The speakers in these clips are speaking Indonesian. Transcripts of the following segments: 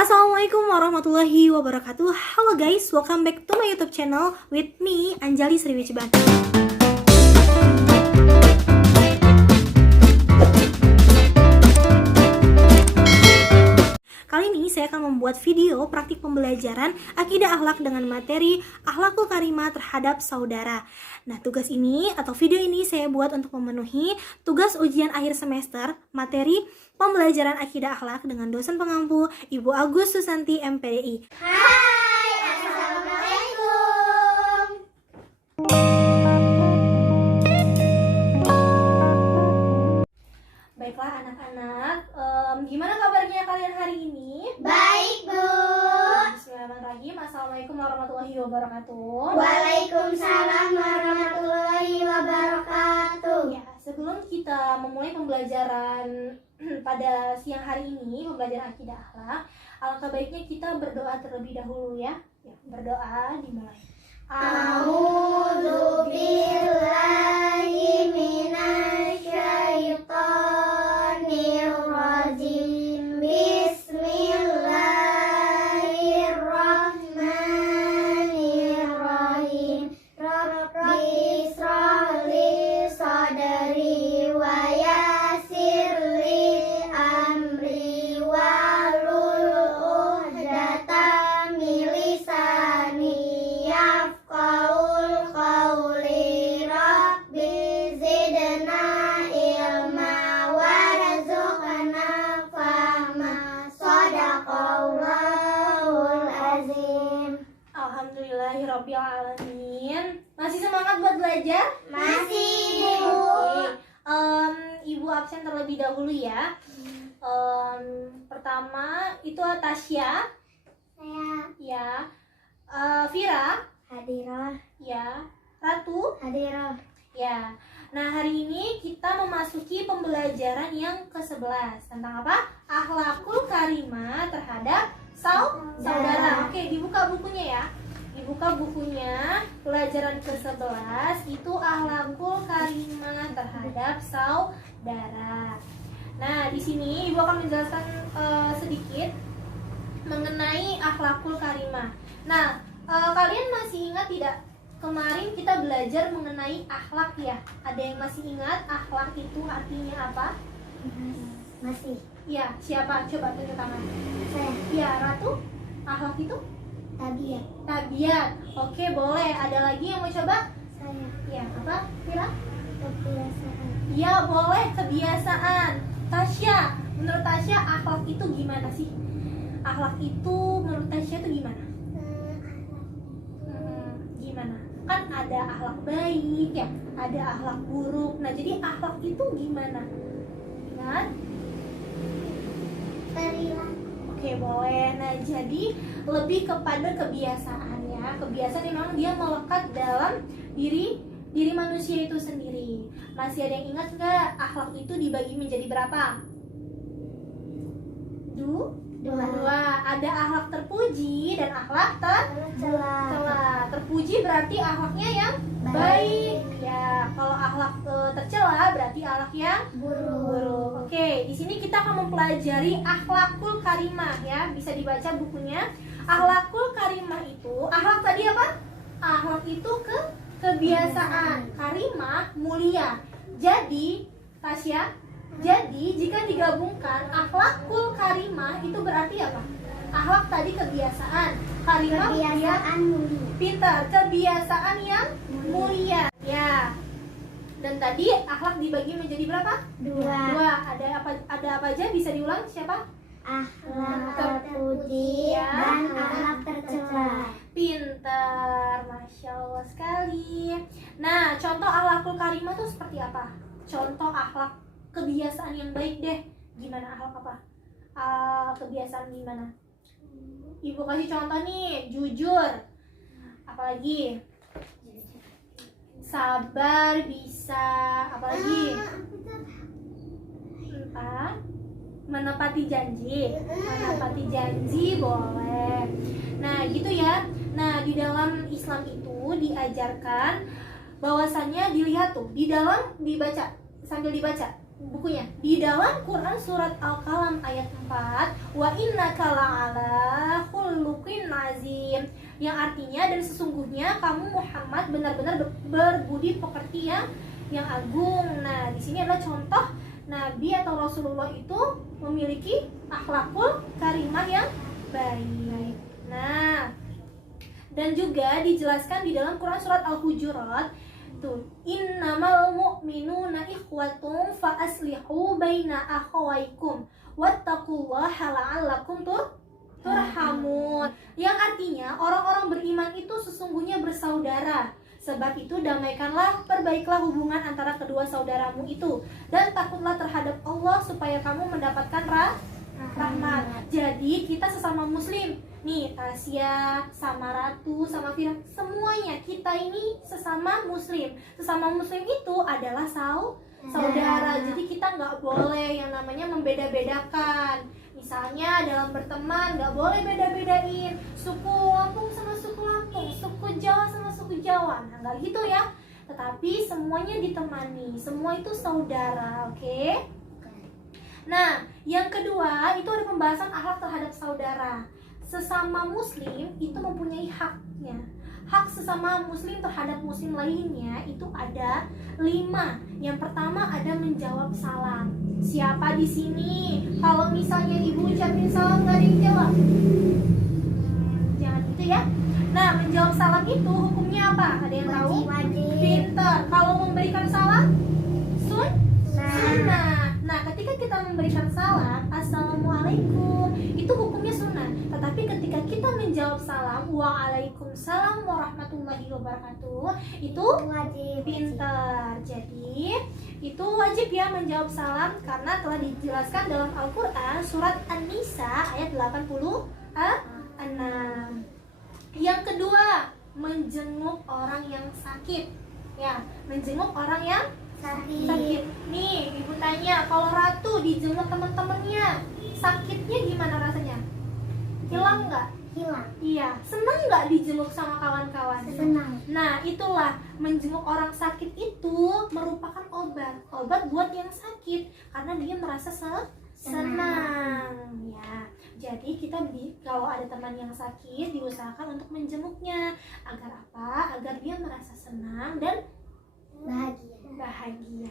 Assalamualaikum warahmatullahi wabarakatuh. Halo guys, welcome back to my YouTube channel with me, Anjali Sriwijiban. Kali ini saya akan membuat video praktik pembelajaran akidah akhlak dengan materi akhlakul karimah terhadap saudara. Nah, tugas ini atau video ini saya buat untuk memenuhi tugas ujian akhir semester materi pembelajaran akidah akhlak dengan dosen pengampu Ibu Agus Susanti MPDI. Hai, Assalamualaikum. Baiklah anak-anak, gimana kabarnya kalian hari ini? Baik, Bu. Bismillahirrahmanirrahim. Assalamualaikum warahmatullahi wabarakatuh. Waalaikumsalam warahmatullahi wabarakatuh. Ya, sebelum kita memulai pembelajaran pada siang hari ini, pembelajaran akidah akhlak, alangkah baiknya kita berdoa terlebih dahulu ya. Ya, berdoa dimulai. A'udzu billahi minasyaitonir rajim. Bismillahirrahmanirrahim. Rabbi ishrah li sadri wa yassir li amri wahlul 'uqdatam min lisani yafqahul qawli. Rabbi zidna ilma warzuqna fahma. Shadaqallahul azim. Alhamdulillahirabbil alamin. Masih semangat buat belajar? Masih, Bu. Oke. Ibu absen terlebih dahulu ya. Pertama itu Tasya, Saya ya. Vira, hadirah, ya. Ratu, hadirah. ya. Nah, hari ini kita memasuki pembelajaran yang ke-11 tentang apa? Akhlakul karimah terhadap saudara. Oke, dibuka bukunya ya. Dibuka bukunya, pelajaran ke-11 itu akhlakul karimah terhadap saudara. Nah, di sini Ibu akan menjelaskan sedikit mengenai akhlakul karimah. Nah, kalian masih ingat tidak? Kemarin kita belajar mengenai akhlak ya. Ada yang masih ingat akhlak itu artinya apa? Masih. Ya, siapa? Coba tunjuk tangan. Saya Ya, Ratu. Akhlak itu tabiat. tabiat. Oke, boleh. Ada lagi yang mau coba? Saya Ya, apa? Vira? kebiasaan. Ya, boleh. Kebiasaan. Tasya, menurut Tasya akhlak itu gimana sih? Akhlak itu menurut Tasya itu gimana? Gimana? Kan ada akhlak baik ya, ada akhlak buruk. Nah, jadi akhlak itu gimana? Ingat? Perilaku. Oke, boleh. Nah, jadi lebih kepada kebiasaan ya. Kebiasaan yang memang dia melekat dalam diri manusia itu sendiri. Masih ada yang ingat nggak akhlak itu dibagi menjadi berapa? Dua. Ada akhlak terpuji dan akhlak tercela. Terpuji berarti akhlaknya yang baik. Ya, kalau akhlak tercela berarti akhlak yang buruk. Oke, di sini kita akan mempelajari akhlakul karimah ya. Bisa dibaca bukunya. Akhlakul karimah itu, akhlak tadi apa? Akhlak itu kebiasaan. Karimah mulia. Jadi, Tasya, jadi jika digabungkan akhlakul karimah itu berarti apa? Akhlak tadi kebiasaan, karimah Kebiasaan mulia. pintar, kebiasaan yang mulia. Ya. Dan tadi akhlak dibagi menjadi berapa? Dua. Ada apa aja? Bisa diulang siapa? Akhlak terpuji dan akhlak tercela. Pintar, Masya Allah sekali. Nah, contoh akhlakul karimah itu seperti apa? Contoh akhlak kebiasaan yang baik deh. Gimana akhlak apa? Kebiasaan gimana? Ibu kasih contoh nih, jujur. Apalagi? Sabar, bisa. Apalagi? Menepati janji. Menepati janji boleh. Nah, gitu ya. Nah, di dalam Islam itu diajarkan bahwasannya dilihat tuh, di dalam dibaca sambil dibaca. bukunya. Di dalam Quran surat Al-Qalam ayat 4, wa innaka la'ala khuluqin azim, yang artinya dan sesungguhnya kamu Muhammad benar-benar berbudi pekerti yang agung. Nah, di sini adalah contoh Nabi atau Rasulullah itu memiliki akhlakul karimah yang baik. Nah, dan juga dijelaskan di dalam Quran surat Al-Hujurat tuh, innamal mu'minuna ikhwatun fa aslihu baina akhawaikum wattaqullaha la'allakum turhamun, yang artinya orang-orang beriman itu sesungguhnya bersaudara. Sebab itu damaikanlah, perbaikilah hubungan antara kedua saudaramu itu, dan takutlah terhadap Allah supaya kamu mendapatkan rahmat. Jadi kita sesama muslim nih, Tasya sama Ratu sama Fira, semuanya kita ini sesama muslim. Sesama muslim itu adalah saudara. Jadi kita nggak boleh yang namanya membeda-bedakan. Misalnya dalam berteman nggak boleh beda-bedain suku Lampung sama suku Lampung, suku Jawa sama suku Jawa. Nah, nggak gitu ya. Tetapi semuanya ditemani, semua itu saudara, oke? Nah, yang kedua itu ada pembahasan akhlak terhadap saudara. Sesama muslim itu mempunyai haknya. Hak sesama muslim terhadap muslim lainnya itu ada 5. Yang pertama ada menjawab salam. Siapa di sini kalau misalnya ibu ucapin salam nggak ada yang jawab? Jangan gitu ya. Nah, menjawab salam itu hukumnya apa? Ada yang tahu? Wajib. Pinter. Kalau memberikan salam sunnah. Nah, ketika kita memberikan salam assalamualaikum itu hukumnya sunnah. Tetapi ketika kita menjawab salam waalaikumsalam warahmatullahi wabarakatuh itu Wajib. pinter. Jadi itu wajib ya menjawab salam karena telah dijelaskan dalam Al-Quran surat An-Nisa ayat 86. Yang kedua, menjenguk orang yang sakit. Ya, menjenguk orang yang sakit. Nih, ibu tanya, kalau Ratu dijenguk teman-temannya, sakitnya gimana rasanya? Hilang nggak? Hilang. Iya, senang nggak dijenguk sama kawan-kawan? Senang. Nah, itulah menjenguk orang sakit itu merupakan obat buat yang sakit karena dia merasa senang. Ya, jadi kita kalau ada teman yang sakit diusahakan untuk menjenguknya agar apa? Agar dia merasa senang dan bahagia.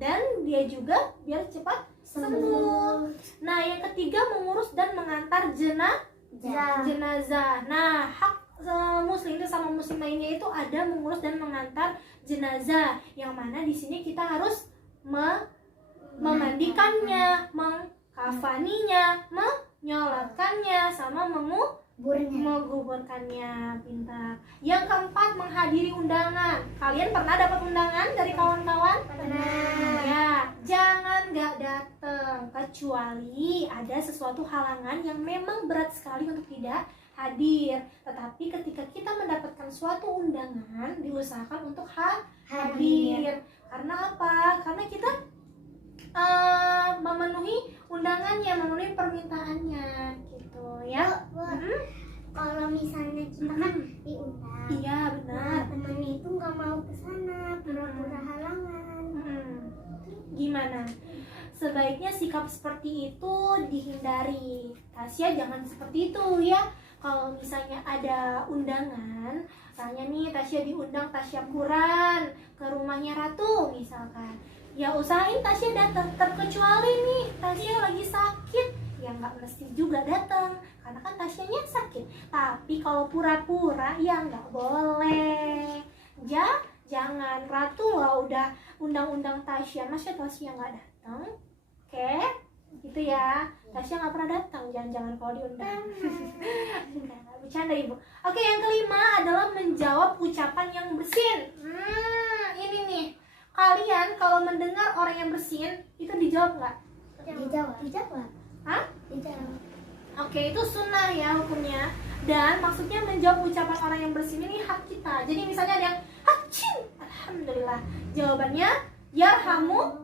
Dan dia juga biar cepat sembuh. Nah, yang ketiga mengurus dan mengantar jenazah. Nah, hak muslim itu sama muslim lainnya itu ada mengurus dan mengantar jenazah, yang mana di sini kita harus memandikannya, mengkafaninya, menyolatkannya, sama menguburkannya. Pintar. Yang keempat menghadiri undangan. Kalian pernah dapat undangan dari kawan-kawan? Pernah. Ya, jangan nggak datang kecuali ada sesuatu halangan yang memang berat sekali untuk tidak hadir. Tetapi ketika kita mendapatkan suatu undangan, diusahakan untuk hadir. Karena apa? Karena kita memenuhi undangannya, memenuhi permintaannya, gitu ya. Kalau misalnya kita kan diundang, Iya, benar. temennya itu nggak mau ke sana, pura-pura halangan. Gimana? Sebaiknya sikap seperti itu dihindari. Tasya jangan seperti itu ya. Kalau misalnya ada undangan, misalnya nih Tasya diundang Tasya Quran ke rumahnya Ratu misalkan, ya usahain Tasya datang. Terkecuali nih Tasya lagi sakit, ya nggak mesti juga datang karena kan Tasyanya sakit. Tapi kalau pura-pura ya nggak boleh. Jangan. Ratu lah udah undang-undang Tasya, masa Tasya nggak datang? Oke, gitu ya. Tasya nggak pernah datang, jangan kalau diundang. Nggak, bercanda ibu. Oke, yang kelima adalah menjawab ucapan yang bersin. Ini nih, kalian kalau mendengar orang yang bersin itu dijawab nggak? Dijawab. Hah? Dijawab. Oke, itu sunnah ya hukumnya. Dan maksudnya menjawab ucapan orang yang bersin ini hak kita. Jadi misalnya ada yang hacin, alhamdulillah. Jawabannya yarhamu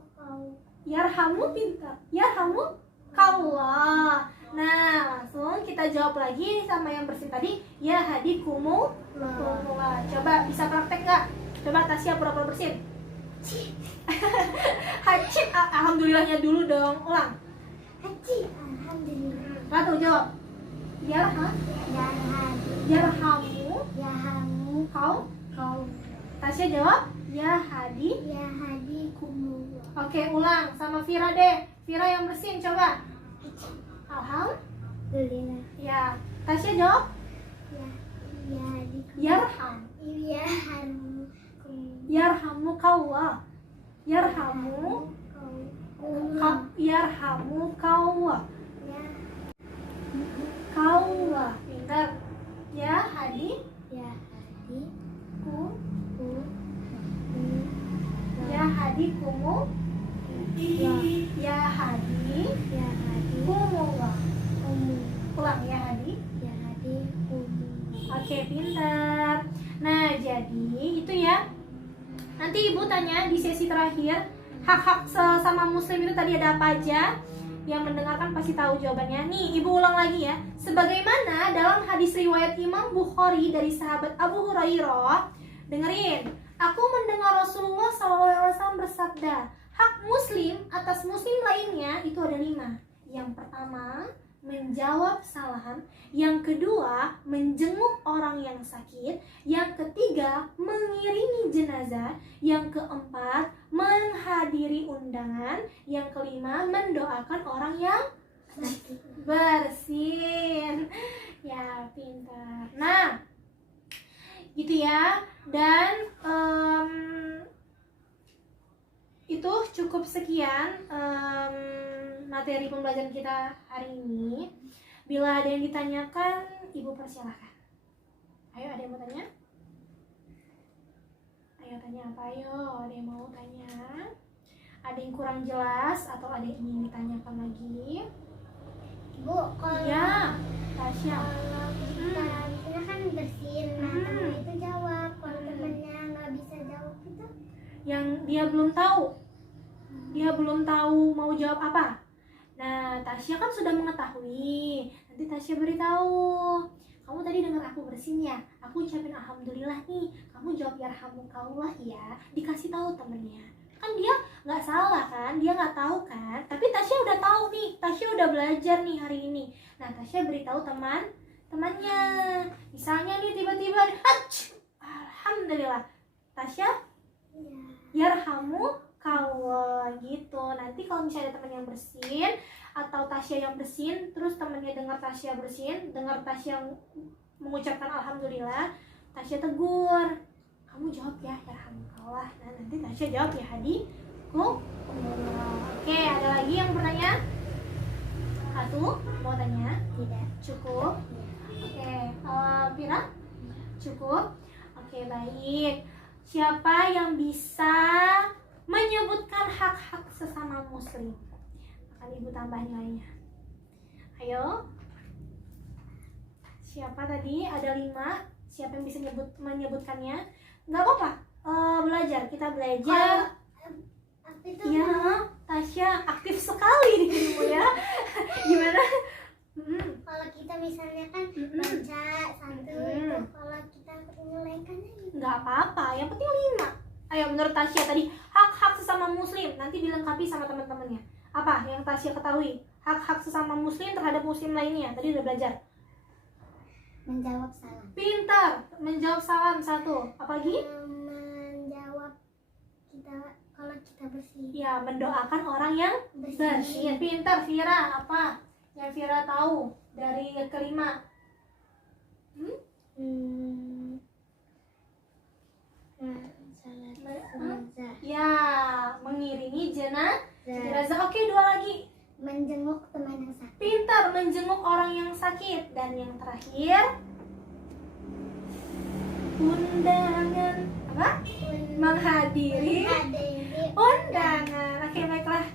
pintar, yarhamu kallah. Nah, langsung kita jawab lagi sama yang bersin tadi, ya hadikumullah. Coba bisa praktek nggak? Coba Tasya pura-pura bersin. Hacip, alhamdulillahnya dulu dong. Ulang. Haji. Alhamdulillah. Ratu jawab. Yarham. Yarhamu. Yahamu. Kau. Kau. Tasya jawab. Ya hadi. Ya hadikumullah. Oke, ulang sama Vira deh. Vira yang bersin coba. Alhamdulillah. Ya. Tasya jawab. Ya. Ya hadikumullah. Yarham. Ya hadikumullah. Yarhamu kauwa. Yarhamu. Yarhamu kauwa. Ya. Kauwa. Pintar. Ya hadi. Ya hadi. Ku. Ku. Ya hadi kumu. Ya hadi. Ya hadi. Kumullah. Kumu. Ulang ya hadi. Ya hadi kumu. Oke, pintar. Nah, jadi itu ya. Nanti Ibu tanya di sesi terakhir, hak-hak sesama muslim itu tadi ada apa aja? Yang mendengarkan pasti tahu jawabannya. Nih, Ibu ulang lagi ya. Sebagaimana dalam hadis riwayat Imam Bukhari dari sahabat Abu Hurairah, dengerin. Aku mendengar Rasulullah SAW bersabda, hak muslim atas muslim lainnya itu ada 5. Yang pertama, menjawab salam. Yang kedua, menjenguk orang yang sakit. Yang ketiga, mengiringi jenazah. Yang keempat, menghadiri undangan. Yang kelima, mendoakan orang yang bersin. Ya, pintar. Nah, gitu ya. Dan itu cukup sekian materi pembelajaran kita hari ini. Bila ada yang ditanyakan, Ibu persilahkan. Ayo, ada yang mau tanya? Ayo tanya apa? Ayo, ada yang mau tanya? Ada yang kurang jelas atau ada yang ingin ditanyakan lagi? Bu, kalau Ya, Tasya. kalau kita kan bersin, nah temen itu jawab. Kalau temennya nggak bisa jawab itu, Yang dia belum tahu. Dia belum tahu mau jawab apa. Nah, Tasya kan sudah mengetahui. Nanti Tasya beritahu. Kamu tadi dengar aku bersin ya? Aku ucapin alhamdulillah nih. Kamu jawab yarhamukallah ya. Dikasih tahu temennya. Kan dia nggak salah kan? Dia nggak tahu kan? Tapi Tasya udah tahu nih. Tasya udah belajar nih hari ini. Nah, Tasya beritahu temannya. Misalnya nih tiba-tiba, alhamdulillah. Tasya yarhamu kalau gitu. Nanti kalau misalnya ada teman yang bersin atau Tasya yang bersin, terus temannya dengar Tasya bersin, dengar Tasya mengucapkan alhamdulillah, Tasya tegur, kamu jawab ya yarhamukallah. Nah, nanti Tasya jawab ya hadiku. Oke, ada lagi yang bertanya? Satu mau tanya? tidak. Cukup. Oke, Vira? Cukup. Oke, baik. Siapa yang bisa menyebutkan hak-hak sesama muslim? Akan Ibu tambah nilainya. Ayo. Siapa tadi? Ada 5. Siapa yang bisa menyebutkannya? Nggak apa-apa. Belajar. Kita belajar. Itu Ya, Tasya aktif sekali di ilmu ya. Gimana? kalau kita misalnya kan baca satu itu, kalau kita menyelesaikannya gitu. Nggak apa-apa. Yang penting 5. Ayo, menurut Tasya tadi hak-hak sesama muslim nanti dilengkapi sama teman-temannya. Apa yang Tasya ketahui? Hak-hak sesama muslim terhadap muslim lainnya. Tadi udah belajar. Menjawab salam. Pintar. Menjawab salam 1. Apalagi? Menjawab kita kalau kita bersih. Ya, mendoakan orang yang bersin. Pintar. Vira, apa yang Vira tahu dari kelima? Salat jenazah. Ya, mengiringi jenazah. Oke, 2 lagi. Menjenguk teman yang sakit. Pintar, menjenguk orang yang sakit. Dan yang terakhir, undangan apa? Menghadiri undangan. Oke, baiklah.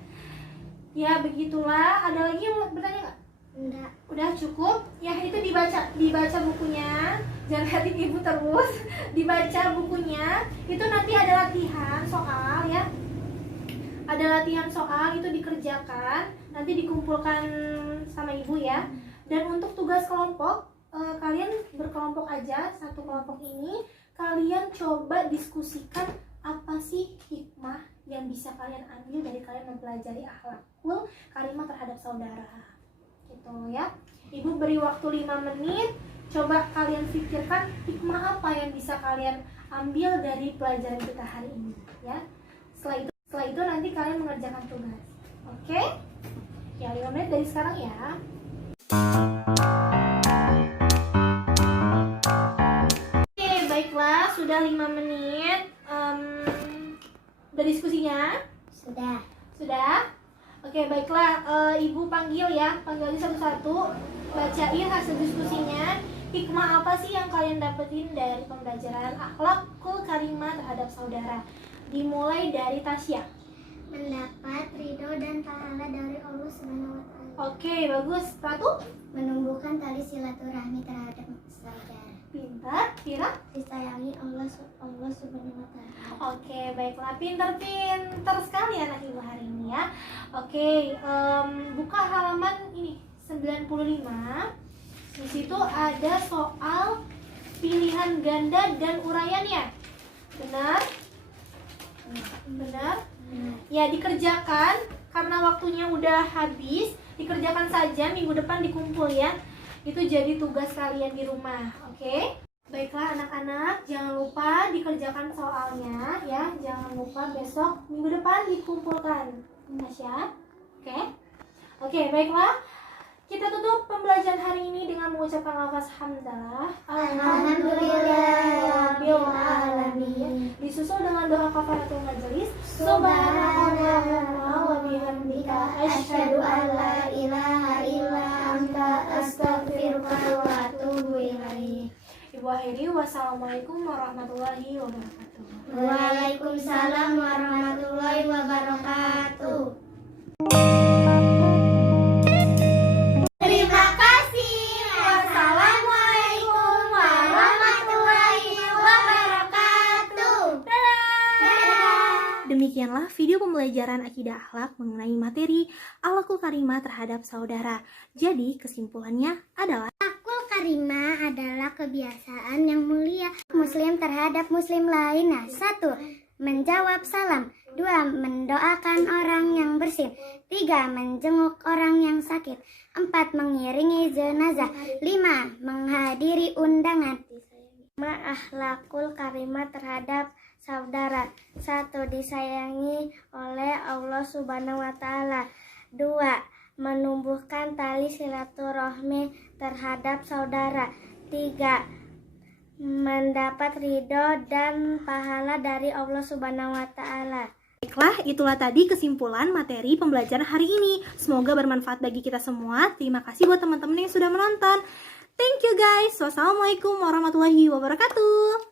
Ya, begitulah. Ada lagi yang mau bertanya nggak? Enggak. Udah cukup? Ya, itu dibaca bukunya. Jangan hati Ibu terus. Dibaca bukunya. Itu nanti ada latihan soal ya. Ada latihan soal, itu dikerjakan, nanti dikumpulkan sama Ibu ya. Dan untuk tugas kelompok, kalian berkelompok aja, satu kelompok ini kalian coba diskusikan apa sih hikmah yang bisa kalian ambil dari kalian mempelajari akhlakul karimah terhadap saudara? Gitu ya. Ibu beri waktu 5 menit. Coba kalian pikirkan hikmah apa yang bisa kalian ambil dari pelajaran kita hari ini ya. Setelah itu nanti kalian mengerjakan tugas. Oke? Ya, 5 menit dari sekarang ya. Oke, baiklah, sudah 5 menit. Udah diskusinya? Sudah. Sudah? Oke, baiklah, Ibu panggil ya, panggil aja satu-satu, bacain hasil diskusinya. Hikmah apa sih yang kalian dapetin dari pembelajaran akhlakul karimah terhadap saudara? Dimulai dari Tasya. Mendapat ridho dan pahala dari Allah Subhanahu wa Ta'ala. Oke, bagus. Ratu? Menumbuhkan tali silaturahmi terhadap saudara. Pintar. Tira? Disayangi Allah Subhanahu wa Ta'ala. Oke, baiklah, pintar sekali anak ibu hari ini ya. Oke, buka halaman ini 95. Di situ ada soal pilihan ganda dan uraiannya. Benar? Benar? Ya, dikerjakan karena waktunya udah habis. Dikerjakan saja, minggu depan dikumpul ya. Itu jadi tugas kalian di rumah, oke? Baiklah anak-anak, jangan lupa dikerjakan soalnya ya. Jangan lupa besok minggu depan dikumpulkan. Tasya, oke? Oke, baiklah. Kita tutup pembelajaran hari ini dengan mengucapkan lafaz hamdalah. Alhamdulillahirabbil alamin. Disusul dengan doa kafaratul majelis. Subhanallahumma wa bihamdika asyhadu an la ilaha illa anta astaghfiruka wa atubu ilaik. Ibu akhiri, wassalamualaikum warahmatullahi wabarakatuh. Waalaikumsalam warahmatullahi wabarakatuh. Terima kasih. Wassalamualaikum warahmatullahi wabarakatuh. Dadah. Demikianlah video pembelajaran akidah akhlak mengenai materi akhlakul karimah terhadap saudara. Jadi kesimpulannya adalah Akhlakul karimah adalah kebiasaan yang mulia muslim terhadap muslim lainnya. 1. Menjawab salam. 2. Mendoakan orang yang bersin. 3. Menjenguk orang yang sakit. 4. Mengiringi jenazah. 5. Menghadiri undangan. Akhlakul karimah terhadap saudara. 1. Disayangi oleh Allah Subhanahu wa Ta'ala. 2. Menumbuhkan tali silaturahmi terhadap saudara. 3. Mendapat ridho dan pahala dari Allah Subhanahu wa Ta'ala. Baiklah, itulah tadi kesimpulan materi pembelajaran hari ini. Semoga bermanfaat bagi kita semua. Terima kasih buat teman-teman yang sudah menonton. Thank you guys. Wassalamualaikum warahmatullahi wabarakatuh.